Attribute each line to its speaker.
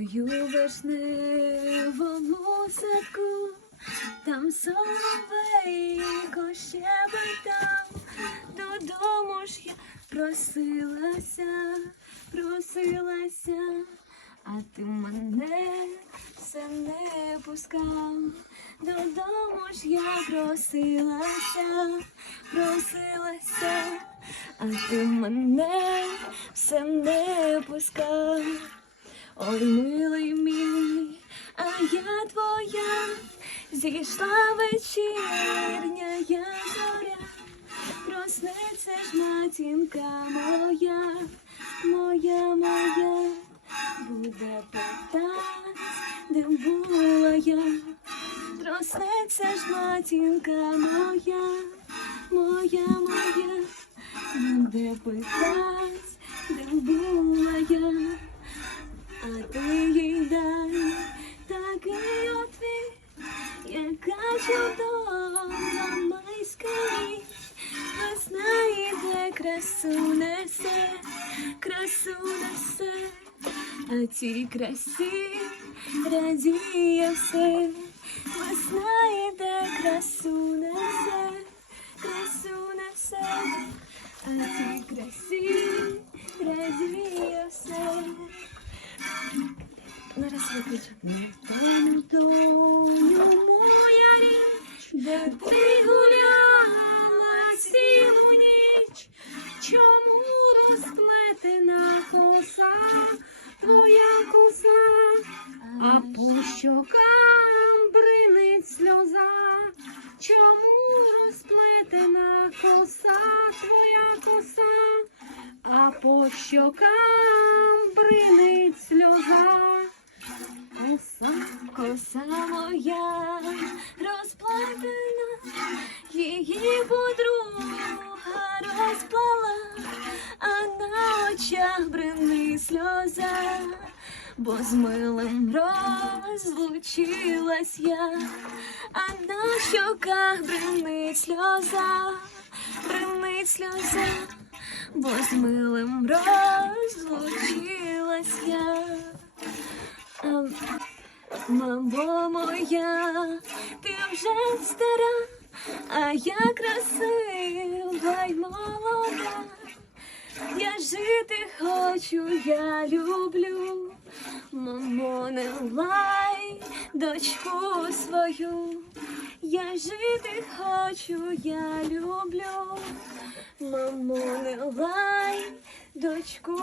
Speaker 1: У вишневому садку, там соловейко щебетав, додому ж я просилася, просилася, а ти мене все не пускав. Додому ж я просилася, просилася, а ти мене все не пускав. Ой, милий мій, а я твоя, зійшла вечірня я зоря, проснеться ж матінка моя, моя, моя, буде питать, де була я, проснеться ж матінка моя, моя, моя, буде питать, де була я. А ти їй дай такий отвіт, яка чудова майська ніч, весна йде, красу несе, красу несе, а цій красі радіє все, весна йде, красу несе, красу несе, а цій красі радіє все. Зараз виключу. Моя річ, де ти гуляла цілу ніч, чому розплетена коса, твоя коса, а по щокам бринить сльоза, чому розплетена коса, твоя коса, а по щокам бринить сльоза. Коса, коса моя розплетена, її подруга розплала, а на очах бринить сльоза, бо з милим розлучилась я, а на щоках бринить сльоза, бринить сльоза, бо з милим розлучилась я. Ем, Мамо моя, ти вже стара, а я красива й молода. Я жити хочу, я люблю. Мамо, не лай дочку свою. Я жити хочу, я люблю. Мамо, дочку.